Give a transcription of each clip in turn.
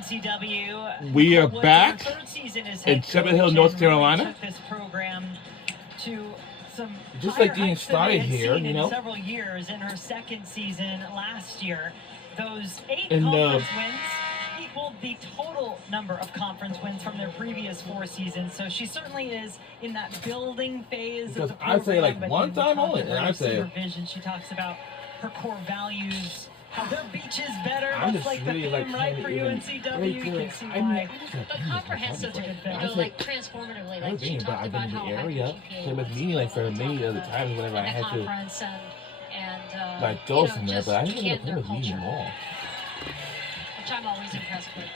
UNCW. We are Woods, back her third season as in head Chapel coach Hill, North and really Carolina. took this program to some Just higher like getting heights than they started had here, seen you in know. several years. In her second season last year, those 8 And, conference wins equaled the total number of conference wins from their previous 4 seasons. So she certainly is in that building phase Because of the I program. say, like, but one we time talked only, about and I her say- receiver vision. She talks about her core values, how their beach is better. I'm That's just like the really, like, theme, right, trying for to even UNCW. You can see why. But comprehensively, you know, like transformatively, I've like she been, but talked I've been about in how the high area. GPA Same with was, me, like, for on many top other of times whenever I the had to, conference and like, you go know, somewhere. just But I didn't again, get to their play with me culture, anymore. which I'm always impressed with.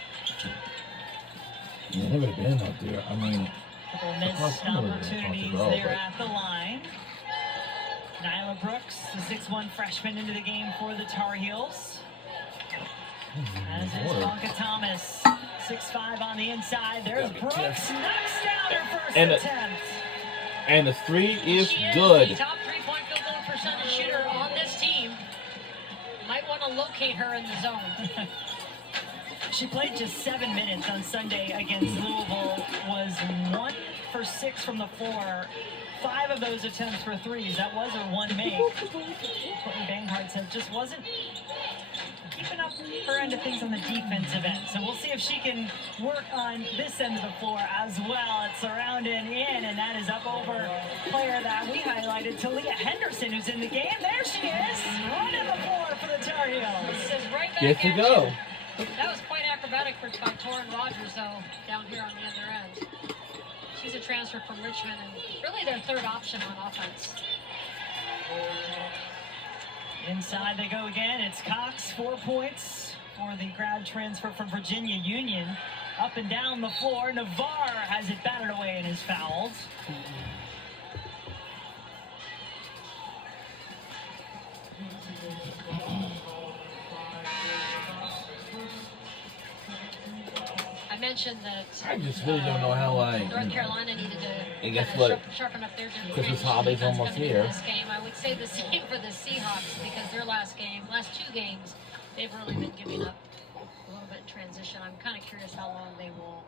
Yeah, I never been out there. I mean, Couple across missed the road, opportunities across the road, there but- at the line. Nyla Brooks, the 6'1" freshman, into the game for the Tar Heels. As is Bonka Thomas, 6'5" on the inside. There's Brooks, knocks down her first attempt. And the three is She is good. the top 3-point field goal percentage shooter on this team. Might want to locate her in the zone. She played just 7 minutes on Sunday against Louisville, was 1 for 6 from the floor. 5 of those attempts were threes. That was her one make. Courtney Banghart said just wasn't keeping up her end of things on the defensive end. So we'll see if she can work on this end of the floor as well. It's around and in, and that is up over player that we highlighted, Talia Henderson, who's in the game. There she is, running the floor for the Tar Heels. This is right back Get to at go. you. That was quite acrobatic by Torin Rogers, though, down here on the other end. She's a transfer from Richmond and really their third option on offense. Inside they go again. It's Cox, 4 points for the grad transfer from Virginia Union. Up and down the floor. Navarre has it batted away and is fouled. I mentioned that I just really don't know how North Carolina needed to And guess kind of what? sharpen up their Christmas transition holiday's defense almost coming into here. This game. I would say the same for the Seahawks because their last 2 games, they've really been giving up a little bit in transition. I'm kind of curious how long they will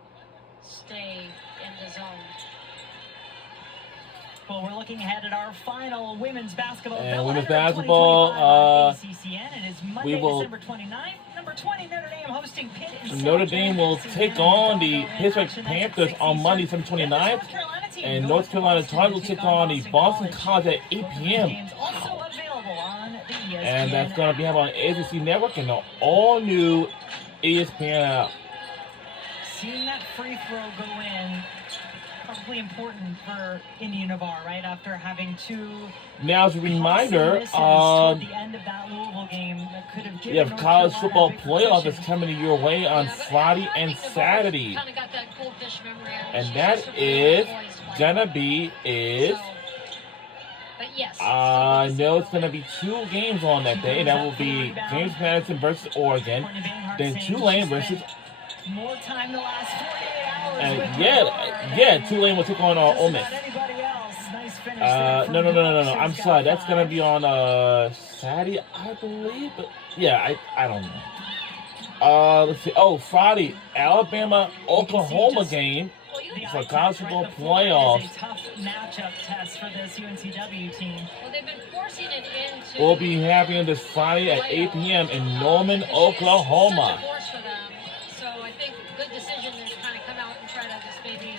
stay in the zone. Well, we're looking ahead at our final women's basketball. And women's doubleheader basketball, 2025 on ACCN. It is Monday, we will- December 29th. Number 20, Notre Dame hosting Pitt in Notre South Dame will Bend. take on the Pittsburgh Panthers on Monday, December 29th. And North Carolina Tar will take on the Boston College at 8 p.m. Also available on the ESPN And that's going to be on ACC Network and the all-new ESPN app. Seeing that free throw go in, probably important for Indy Navarre, right? After having 2 Now, as a reminder, toward the end of that Louisville game that could have given you have North college Carolina football a big playoff position. is coming your way on Yeah, but Friday I and think Navarre's Saturday. Kind of got that goldfish memory. And She's that just a really is poised player. gonna be So, but yes. I know it's gonna be 2 games on that day. That will be James Madison versus Oregon, Courtney Banghart then saying Tulane she versus spent more time the last 48 hours and with yeah, Navarre Tulane will take on than Ole Miss. just about anybody else. Nice finish there from No. Brooks, I'm who's sorry. got That's gonna 5. be on Saturday, I believe. But yeah, I don't know. Let's see. Oh, Friday, Alabama Oklahoma game for college football playoffs. Is a tough matchup test for this UNCW team. Well, they've been forcing it into. We'll be having this Friday at 8 p.m. in Norman, Such Oklahoma. a force for them. So I think good decision to kind of come out and try to just maybe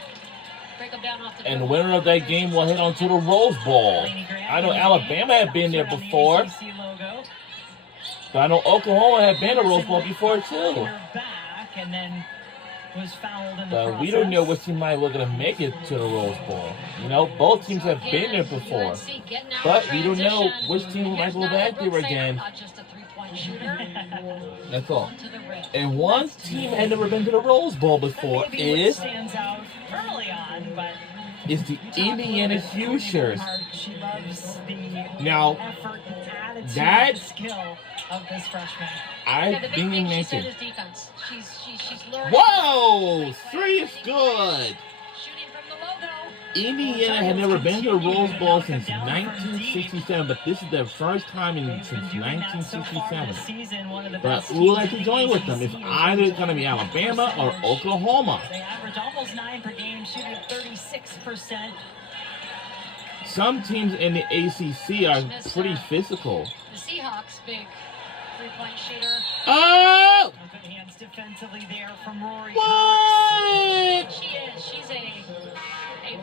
break them down off the And the dribble. winner of that game will head on to the Rose Bowl. I know Alabama had been there before, but I know Oklahoma had been to Rose Bowl before too. Back and then was fouled in the But we don't know which team might look to make it to the Rose Bowl. You know, both teams have been there before, but we don't know which team might go back there again. Just a 3-point shooter. That's all. To the rim. And one team had never been to the Rose Bowl before is stands out early on, but the Indiana Hoosiers. She loves the Now, effort, attitude, that- skill of this freshman. Yeah, the I big didn't thing she said mention. is defense. She's learning. Whoa! 3 is good. Shooting from the logo. Indiana had never been to a Rose Bowl since 1967, but this is their first time since 1967. But who would like to join with them? It's either going to be Alabama or Oklahoma. They average almost 9 per game, shooting 36%. Some teams in the ACC are pretty physical. The Seahawks, big three-point shooter. Oh! Good hands defensively there from Rory What? She is. She's a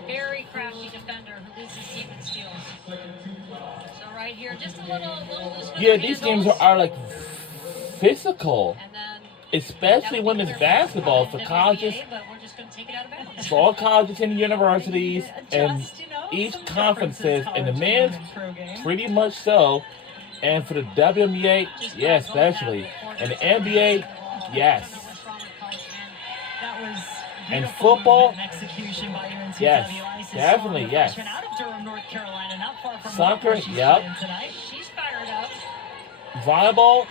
very crafty defender who leads his team in steals. So right here, just a little loose. Yeah, these games are like physical, And then especially when it's basketball for colleges, but we're just going to take it out of bounds. for all colleges and universities, and each conferences, and the men's pretty much so, and for the WNBA, yeah, especially, and the NBA, yes. That was And football, execution by UNCW. yes, Isis definitely, Song, yes. freshman out of Durham, North Carolina, not far from Soccer, where she's yep. playing tonight. She's fired up. Volleyball,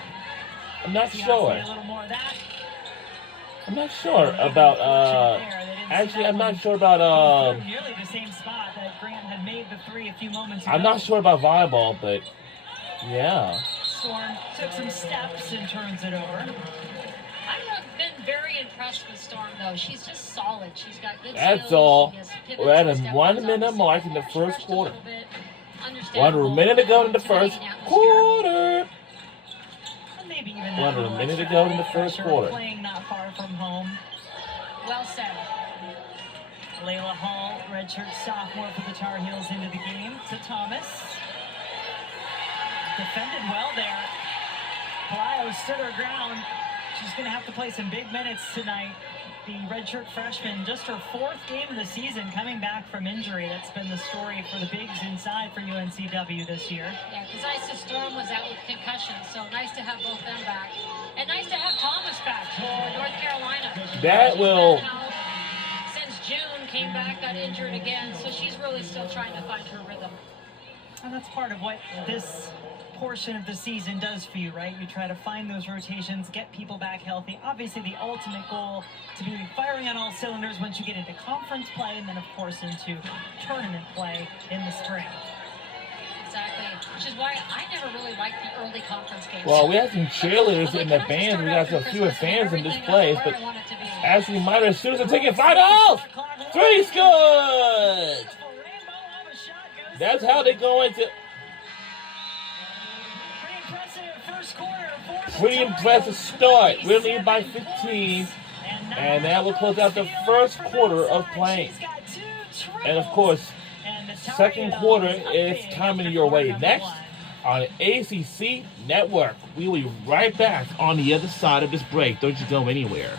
I'm not See, I sure. see a little more of that. I'm not sure about, actually, I'm not sure about, Nearly the same spot that Grant had made the three a few moments ago. I'm not sure about volleyball, but yeah. Storm took some steps and turns it over. I've been very impressed with Storm, though. She's just solid. She's got good That's skills. all. She has pivots We're at a and step 1 ups, minute obviously. mark in the She first rushed a quarter. little bit. 1 Understandable. minute to go in the Tonight first atmosphere. quarter. And maybe even that Under a little minute extra to go in the added first pressure, quarter. Playing not far from home. Well said. Layla Hall, redshirt sophomore for the Tar Heels, into the game to Thomas. Defended well there. Palaio stood her ground. She's going to have to play some big minutes tonight. The redshirt freshman, just her fourth game of the season, coming back from injury. That's been the story for the bigs inside for UNCW this year. Yeah, because Isis Storm was out with concussion, so nice to have both them back. And nice to have Thomas back for North Carolina. That will. She's been out since June, came back, got injured again, so she's really still trying to find her rhythm. And that's part of what this portion of the season does for you, right? You try to find those rotations, get people back healthy. Obviously, the ultimate goal to be firing on all cylinders once you get into conference play, and then, of course, into tournament play in the spring. Exactly. Which is why I never really liked the early conference games. Well, we have some cheerleaders in the band. We got some fewer fans in this place, but as a reminder, as soon as they're taking finals, three's good. That's how they go into. Pretty impressive start. We're leading by 15, and that will close out the first quarter of playing. And of course, second quarter is coming your way next on ACC Network. We will be right back on the other side of this break. Don't you go anywhere.